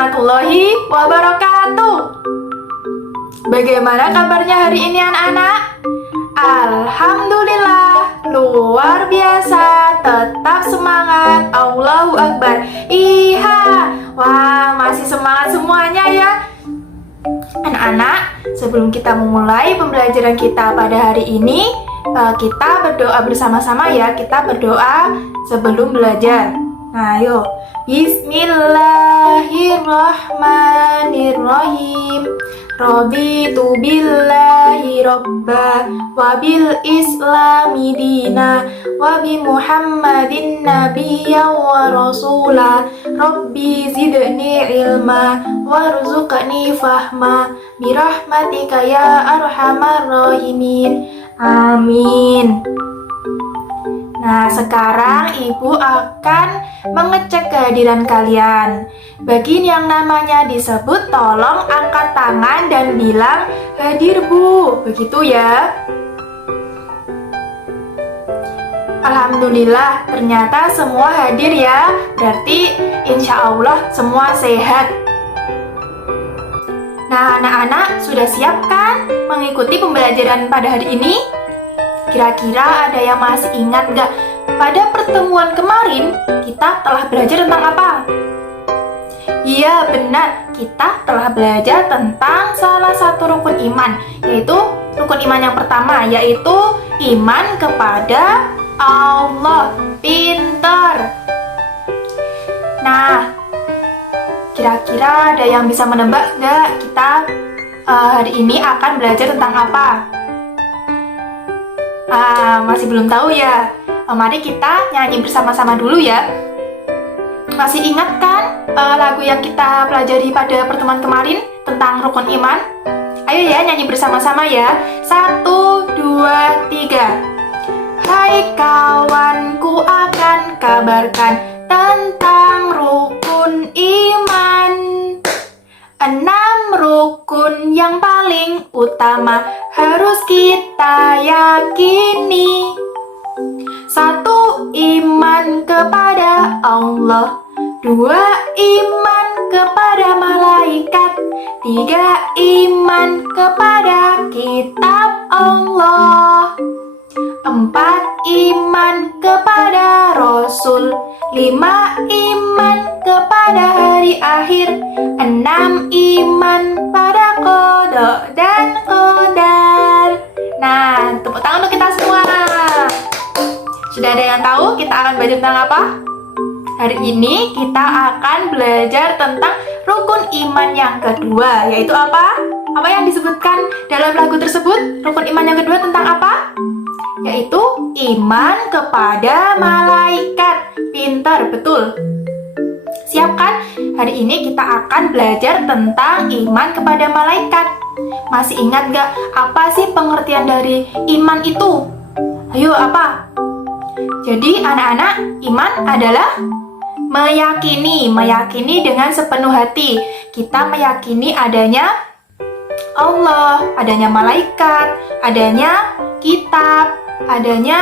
warahmatullahi wabarakatuh. Bagaimana kabarnya hari ini anak-anak? Alhamdulillah, luar biasa, tetap semangat, Allahu Akbar. Iha, wah masih semangat semuanya ya. Anak-anak, sebelum kita memulai pembelajaran kita pada hari ini, kita berdoa bersama-sama ya. Kita berdoa sebelum belajar. Nah, ayo. Bismillahirrahmanirrahim. Raditu billahi robba wa bil islami dina wa bi muhammadin nabiyya wa rasula. Rabbi zidni ilma warzuqni fahma birahmatika ya arhamar rahimin. Amin. Nah, sekarang Ibu akan mengecek kehadiran kalian. Bagi yang namanya disebut, tolong angkat tangan dan bilang hadir Bu. Begitu ya. Alhamdulillah, ternyata semua hadir ya. Berarti insya Allah semua sehat. Nah, anak-anak sudah siap kan mengikuti pembelajaran pada hari ini? Kira-kira ada yang masih ingat gak? Pada pertemuan kemarin, kita telah belajar tentang apa? Iya, benar. Kita telah belajar tentang salah satu rukun iman, yaitu rukun iman yang pertama, yaitu iman kepada Allah. Pinter. Nah, kira-kira ada yang bisa menebak gak? Kita hari ini akan belajar tentang apa? Masih belum tahu ya. Mari kita nyanyi bersama-sama dulu ya. Masih ingat kan lagu yang kita pelajari pada pertemuan kemarin tentang rukun iman? Ayo ya, nyanyi bersama-sama ya. 1, 2, 3. Hai kawanku, akan kabarkan tentang rukun iman. 6 rukun yang paling utama harus kita yakini. 1. Iman kepada Allah. 2. Iman kepada malaikat. 3. Iman kepada kitab Allah. 4. Iman kepada Rasul. 5. Iman kepada hari akhir. 6. Iman pada qada dan qadar. Nah, tepuk tangan untuk kita semua. Sudah ada yang tahu kita akan belajar tentang apa? Hari ini kita akan belajar tentang rukun iman yang kedua, yaitu apa? Apa yang disebutkan dalam lagu tersebut? Rukun iman yang kedua tentang apa? Yaitu iman kepada malaikat. Pintar, betul. Siap kan? Hari ini kita akan belajar tentang iman kepada malaikat. Masih ingat gak apa sih pengertian dari iman itu? Ayo, apa? Jadi anak-anak, iman adalah meyakini dengan sepenuh hati. Kita meyakini adanya Allah, adanya malaikat, adanya kitab, adanya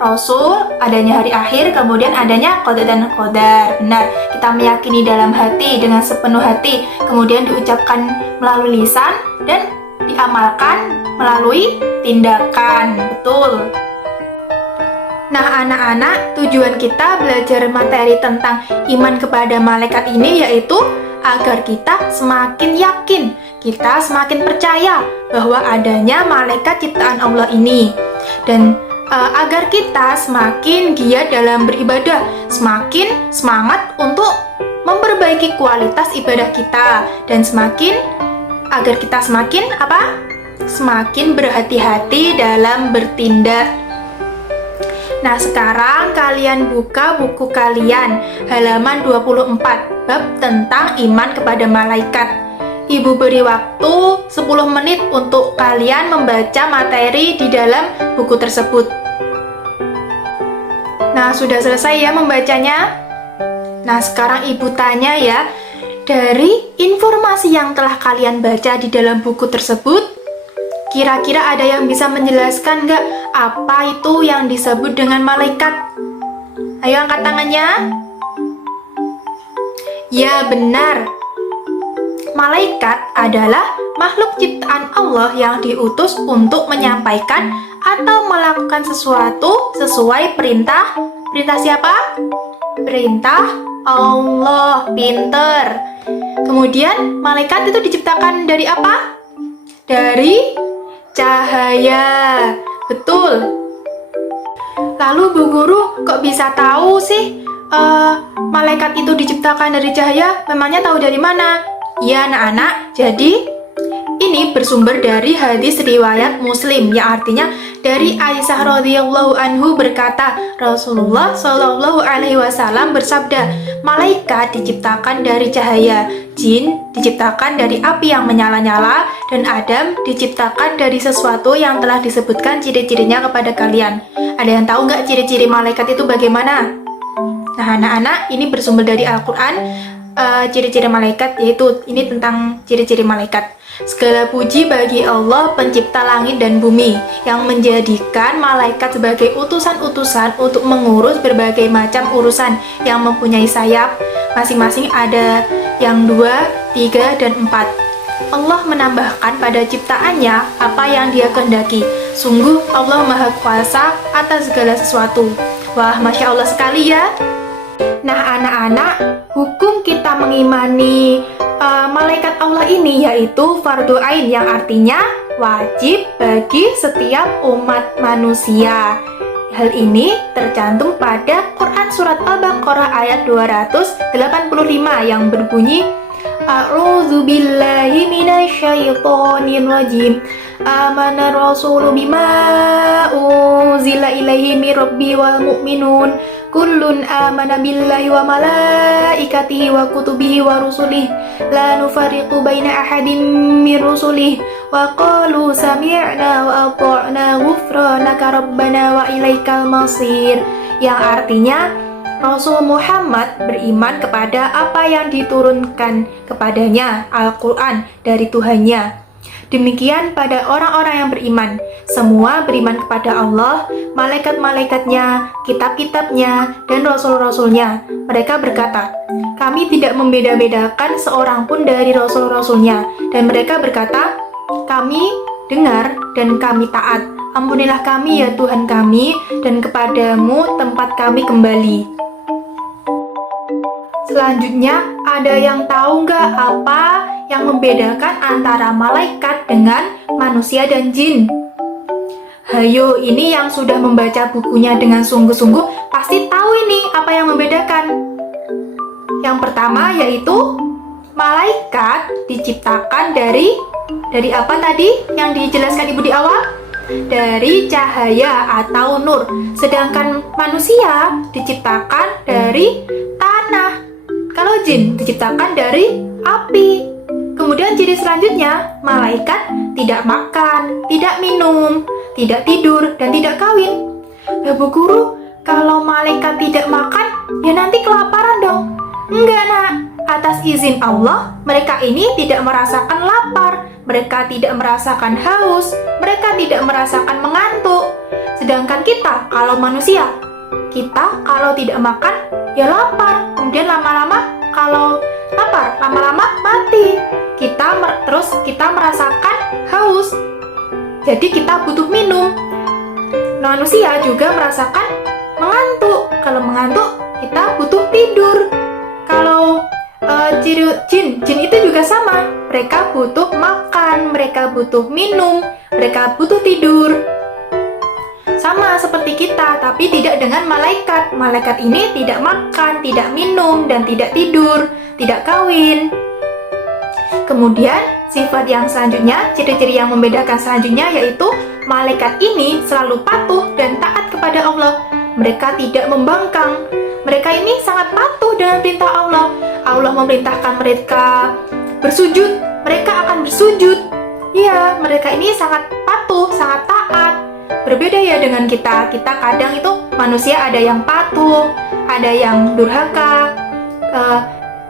Rasul, adanya hari akhir, kemudian adanya qada dan qadar. Benar, kita meyakini dalam hati dengan sepenuh hati, kemudian diucapkan melalui lisan dan diamalkan melalui tindakan. Betul. Nah, anak-anak, tujuan kita belajar materi tentang iman kepada malaikat ini yaitu agar kita semakin yakin, kita semakin percaya bahwa adanya malaikat ciptaan Allah ini. Dan agar kita semakin giat dalam beribadah, semakin semangat untuk memperbaiki kualitas ibadah kita, dan agar kita semakin apa? Semakin berhati-hati dalam bertindak. Nah, sekarang kalian buka buku kalian halaman 24 bab tentang iman kepada malaikat. Ibu beri waktu 10 menit untuk kalian membaca materi di dalam buku tersebut. Nah, sudah selesai ya membacanya? Nah, sekarang ibu tanya ya, dari informasi yang telah kalian baca di dalam buku tersebut, kira-kira ada yang bisa menjelaskan nggak apa itu yang disebut dengan malaikat? Ayo angkat tangannya. Ya, benar. Malaikat adalah makhluk ciptaan Allah yang diutus untuk menyampaikan atau melakukan sesuatu sesuai perintah. Perintah siapa? Perintah Allah. Pinter. Kemudian malaikat itu diciptakan dari apa? Dari cahaya. Betul. Lalu Bu Guru kok bisa tahu sih malaikat itu diciptakan dari cahaya? Memangnya tahu dari mana? Ya anak-anak, jadi ini bersumber dari hadis riwayat Muslim yang artinya dari Aisyah radhiyallahu anhu berkata, Rasulullah shallallahu alaihi wasallam bersabda, malaikat diciptakan dari cahaya, jin diciptakan dari api yang menyala-nyala, dan Adam diciptakan dari sesuatu yang telah disebutkan ciri-cirinya kepada kalian. Ada yang tahu nggak ciri-ciri malaikat itu bagaimana? Nah anak-anak, ini bersumber dari Al-Quran. Ciri-ciri malaikat, yaitu ini tentang ciri-ciri malaikat. Segala puji bagi Allah pencipta langit dan bumi yang menjadikan malaikat sebagai utusan-utusan untuk mengurus berbagai macam urusan yang mempunyai sayap. Masing-masing ada yang 2, 3, dan 4. Allah menambahkan pada ciptaannya apa yang dia kehendaki. Sungguh Allah Maha Kuasa atas segala sesuatu. Wah, Masya Allah sekali ya. Nah anak-anak, hukum kita mengimani malaikat Allah ini yaitu fardu ain yang artinya wajib bagi setiap umat manusia. Hal ini tercantum pada Quran Surat Al-Baqarah ayat 285 yang berbunyi A'udzu billahi minasyaitonir rajim. Amana rasulu bima unzila ilaihi mir rabbi wal mu'minun kullun amana billahi wa malaikatihi wa kutubihi wa rusulihi la nufarriqu baina ahadin mir rusulihi wa qalu sami'na wa ata'na ghufranaka rabbana wa ilaikal masir, yang artinya Rasul Muhammad beriman kepada apa yang diturunkan kepadanya, Al-Quran, dari Tuhannya. Demikian pada orang-orang yang beriman. Semua beriman kepada Allah, malaikat-malaikatnya, kitab-kitabnya, dan rasul-rasulnya. Mereka berkata, kami tidak membeda-bedakan seorang pun dari rasul-rasulnya. Dan mereka berkata, kami dengar dan kami taat. Ampunilah kami ya Tuhan kami, dan kepadamu tempat kami kembali. Selanjutnya, ada yang tahu nggak apa yang membedakan antara malaikat dengan manusia dan jin? Hayo, ini yang sudah membaca bukunya dengan sungguh-sungguh pasti tahu ini apa yang membedakan. Yang pertama yaitu malaikat diciptakan dari apa tadi yang dijelaskan Ibu di awal? Dari cahaya atau nur. Sedangkan manusia diciptakan dari tanah. Kalau jin diciptakan dari api. Kemudian ciri selanjutnya, malaikat tidak makan, tidak minum, tidak tidur, dan tidak kawin. Bu Guru, kalau malaikat tidak makan, ya nanti kelaparan dong. Enggak nak, atas izin Allah, mereka ini tidak merasakan lapar, mereka tidak merasakan haus, mereka tidak merasakan mengantuk. Sedangkan kita, kalau manusia, kita kalau tidak makan, ya lapar. Kemudian lama-lama kalau lapar, lama-lama mati. Kita merasakan haus. Jadi kita butuh minum. Manusia juga merasakan mengantuk. Kalau mengantuk, kita butuh tidur. Kalau jin itu juga sama. Mereka butuh makan, mereka butuh minum, mereka butuh tidur. Sama seperti kita, tapi tidak dengan malaikat. Malaikat ini tidak makan, tidak minum, dan tidak tidur, tidak kawin. Kemudian, sifat yang selanjutnya, ciri-ciri yang membedakan selanjutnya yaitu malaikat ini selalu patuh dan taat kepada Allah. Mereka tidak membangkang. Mereka ini sangat patuh dengan perintah Allah. Allah memerintahkan mereka bersujud, mereka akan bersujud. Iya, mereka ini sangat patuh, sangat taat. Berbeda ya dengan kita. Kita kadang itu manusia ada yang patuh, ada yang durhaka.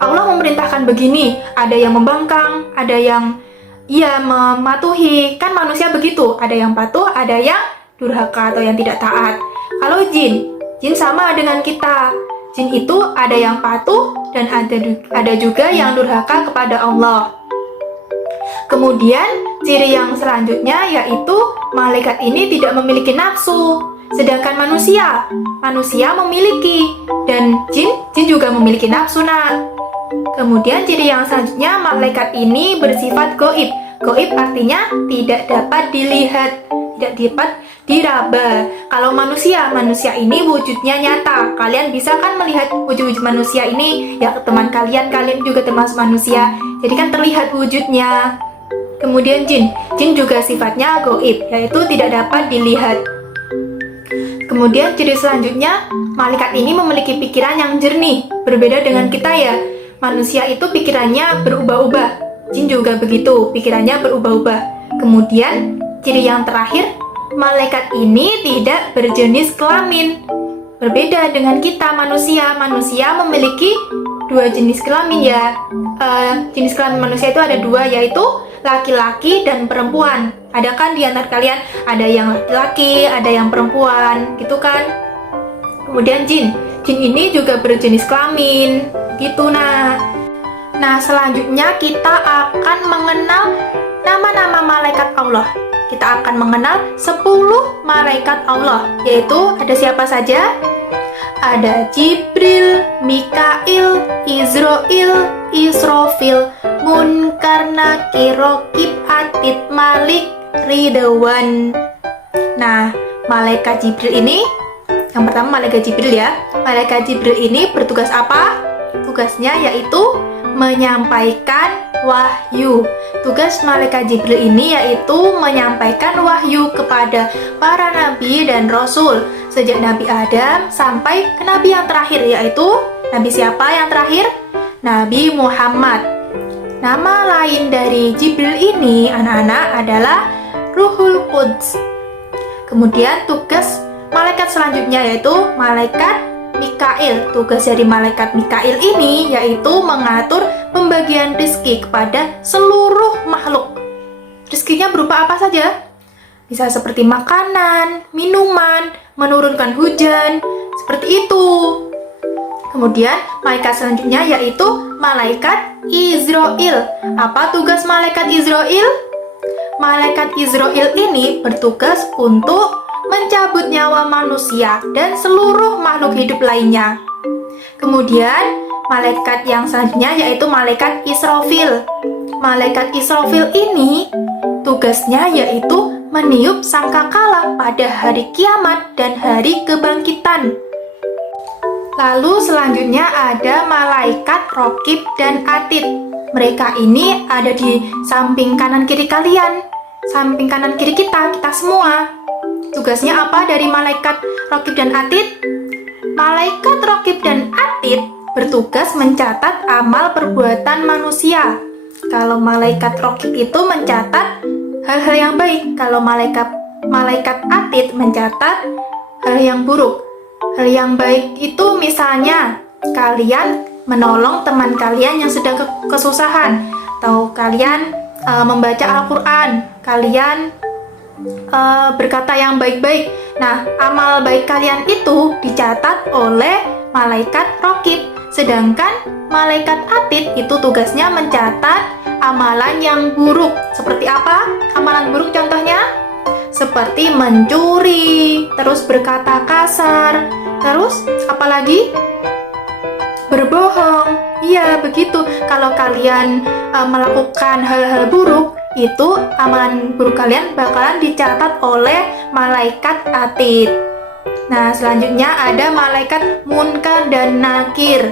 Allah memerintahkan begini, ada yang membangkang, ada yang mematuhi. Kan manusia begitu, ada yang patuh, ada yang durhaka atau yang tidak taat. Kalau jin sama dengan kita. Jin itu ada yang patuh dan ada juga yang durhaka kepada Allah. Kemudian, ciri yang selanjutnya yaitu malaikat ini tidak memiliki nafsu. Sedangkan manusia memiliki, dan jin juga memiliki nafsu, nak. Kemudian ciri yang selanjutnya, malaikat ini bersifat goib. Goib artinya tidak dapat dilihat, tidak dapat diraba. Kalau manusia ini wujudnya nyata. Kalian bisa kan melihat wujud-wujud manusia ini, ya teman kalian juga termasuk manusia. Jadi kan terlihat wujudnya. Kemudian jin juga sifatnya goib, yaitu tidak dapat dilihat. Kemudian ciri selanjutnya, malaikat ini memiliki pikiran yang jernih. Berbeda dengan kita ya, manusia itu pikirannya berubah-ubah. Jin juga begitu, pikirannya berubah-ubah. Kemudian ciri yang terakhir, malaikat ini tidak berjenis kelamin. Berbeda dengan kita manusia memiliki dua jenis kelamin ya. Jenis kelamin manusia itu ada dua, yaitu laki-laki dan perempuan. Ada kan di antara kalian ada yang laki-laki, ada yang perempuan, gitu kan? Kemudian jin ini juga berjenis kelamin, gitu Nah, selanjutnya kita akan mengenal nama-nama malaikat Allah. Kita akan mengenal 10 malaikat Allah, yaitu ada siapa saja? Ada Jibril, Mikail, Izrail, Israfil, Munkar, Nakir, Raqib, Atid, Malik, Ridwan. Nah, malaikat Jibril ini, yang pertama malaikat Jibril ya. Malaikat Jibril ini bertugas apa? Tugasnya yaitu menyampaikan wahyu. Tugas malaikat Jibril ini yaitu menyampaikan wahyu kepada para nabi dan rasul, sejak Nabi Adam sampai ke nabi yang terakhir, yaitu nabi siapa yang terakhir? Nabi Muhammad. Nama lain dari Jibril ini, anak-anak, adalah Ruhul Quds. Kemudian tugas malaikat selanjutnya yaitu malaikat Mikail. Tugas dari malaikat Mikail ini yaitu mengatur pembagian rezeki kepada seluruh makhluk. Rezekinya berupa apa saja? Bisa seperti makanan, minuman, menurunkan hujan, seperti itu. Kemudian malaikat selanjutnya yaitu malaikat Izrail. Apa tugas malaikat Izrail? Malaikat Izrail ini bertugas untuk mencabut nyawa manusia dan seluruh makhluk hidup lainnya. Kemudian malaikat yang selanjutnya yaitu malaikat Israfil. Malaikat Israfil ini tugasnya yaitu meniup sangkakala pada hari kiamat dan hari kebangkitan. Lalu selanjutnya ada malaikat Raqib dan Atid. Mereka ini ada di samping kanan kiri kalian, samping kanan kiri kita semua. Tugasnya apa dari malaikat Raqib dan Atid? Malaikat Raqib dan Atid bertugas mencatat amal perbuatan manusia. Kalau malaikat Raqib itu mencatat hal-hal yang baik, kalau malaikat Atid mencatat hal yang buruk. Hal yang baik itu misalnya kalian menolong teman kalian yang sedang kesusahan, atau kalian membaca Al-Quran, kalian berkata yang baik-baik. Nah, amal baik kalian itu dicatat oleh malaikat Raqib. Sedangkan malaikat Atid itu tugasnya mencatat amalan yang buruk. Seperti apa? Amalan buruk contohnya? Seperti mencuri, terus berkata kasar, terus apalagi? Berbohong. Iya, begitu. Kalau kalian melakukan hal-hal buruk, itu amalan buruk kalian bakalan dicatat oleh malaikat Atid. Nah, selanjutnya ada malaikat Munkar dan Nakir.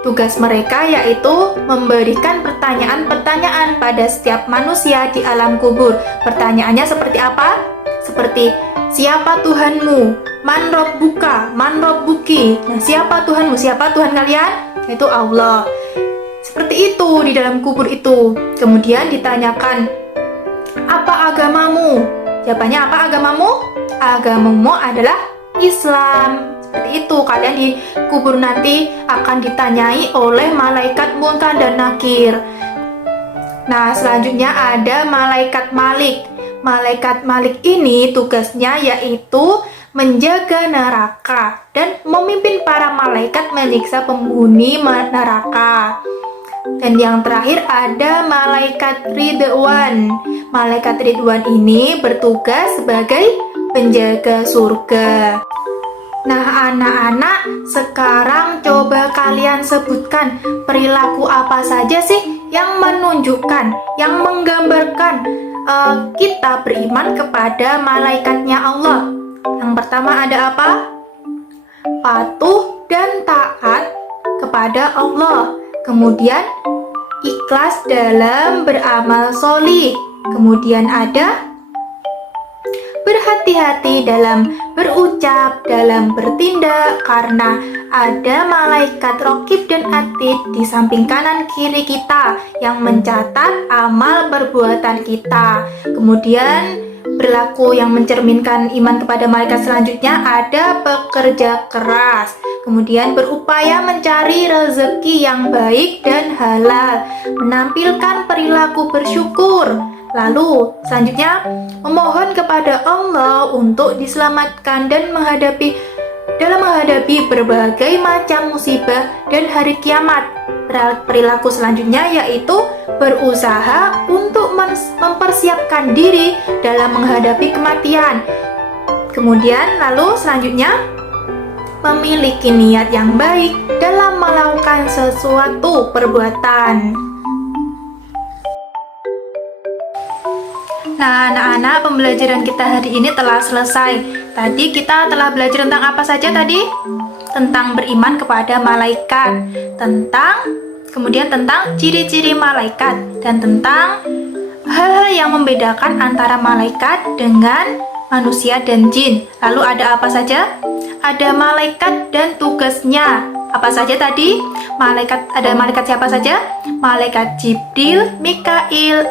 Tugas mereka yaitu memberikan pertanyaan-pertanyaan pada setiap manusia di alam kubur. Pertanyaannya seperti apa? Seperti, siapa Tuhanmu? Man Rabbuka? Man Rabbuki? Nah, siapa Tuhanmu? Siapa Tuhan kalian? Yaitu Allah. Seperti itu di dalam kubur itu. Kemudian ditanyakan, apa agamamu? Jawabannya apa agamamu? Agamamu adalah Islam. Seperti itu, kalian di kubur nanti akan ditanyai oleh malaikat Munkar dan Nakir. Nah, selanjutnya ada malaikat Malik. Malaikat Malik ini tugasnya yaitu menjaga neraka dan memimpin para malaikat menyiksa penghuni neraka. Dan yang terakhir ada malaikat Ridwan. Malaikat Ridwan ini bertugas sebagai penjaga surga. Nah anak-anak, sekarang coba kalian sebutkan perilaku apa saja sih yang menunjukkan, yang menggambarkan kita beriman kepada malaikatnya Allah. Yang pertama ada apa? Patuh dan taat kepada Allah. Kemudian ikhlas dalam beramal sholih. Kemudian ada berhati-hati dalam berucap, dalam bertindak, karena ada malaikat Raqib dan Atid di samping kanan kiri kita yang mencatat amal perbuatan kita. Kemudian berlaku yang mencerminkan iman kepada malaikat selanjutnya ada pekerja keras. Kemudian berupaya mencari rezeki yang baik dan halal, menampilkan perilaku bersyukur. Lalu selanjutnya memohon kepada Allah untuk diselamatkan dan dalam menghadapi berbagai macam musibah dan hari kiamat. Perilaku selanjutnya yaitu berusaha untuk mempersiapkan diri dalam menghadapi kematian. Kemudian lalu selanjutnya memiliki niat yang baik dalam melakukan sesuatu perbuatan. Nah, anak-anak, pembelajaran kita hari ini telah selesai. Tadi kita telah belajar tentang apa saja tadi? Tentang beriman kepada malaikat, kemudian tentang ciri-ciri malaikat, dan tentang hal-hal yang membedakan antara malaikat dengan manusia dan jin. Lalu ada apa saja? Ada malaikat dan tugasnya. Apa saja tadi? Ada malaikat siapa saja? Malaikat Jibril, Mikail,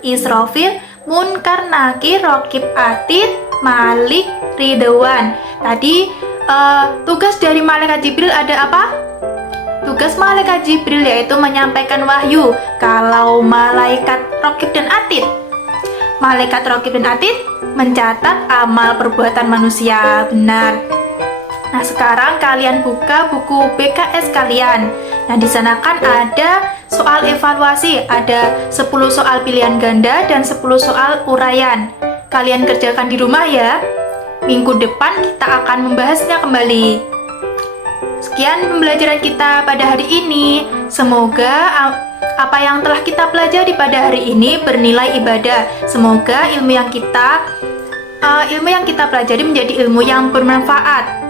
Israfil, Munkar, Nakir, Raqib, Atid, Malik, Ridwan. Tadi tugas dari malaikat Jibril ada apa? Tugas malaikat Jibril yaitu menyampaikan wahyu. Kalau malaikat Raqib dan Atid, malaikat Raqib dan Atid mencatat amal perbuatan manusia. Benar. Nah, sekarang kalian buka buku BKS kalian. Nah, di sana kan ada soal evaluasi, ada 10 soal pilihan ganda dan 10 soal uraian. Kalian kerjakan di rumah ya. Minggu depan kita akan membahasnya kembali. Sekian pembelajaran kita pada hari ini. Semoga apa yang telah kita pelajari pada hari ini bernilai ibadah. Semoga ilmu yang kita pelajari menjadi ilmu yang bermanfaat.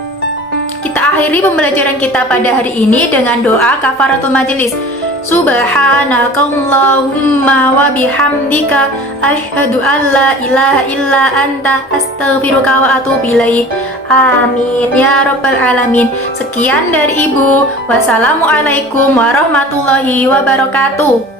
Kita akhiri pembelajaran kita pada hari ini dengan doa kafaratul majelis. Subhanakallahumma wa bihamdika asyhadu an la ilaha illa anta astaghfiruka wa atubu ilaik. Amin ya rabbal alamin. Sekian dari Ibu. Wassalamualaikum warahmatullahi wabarakatuh.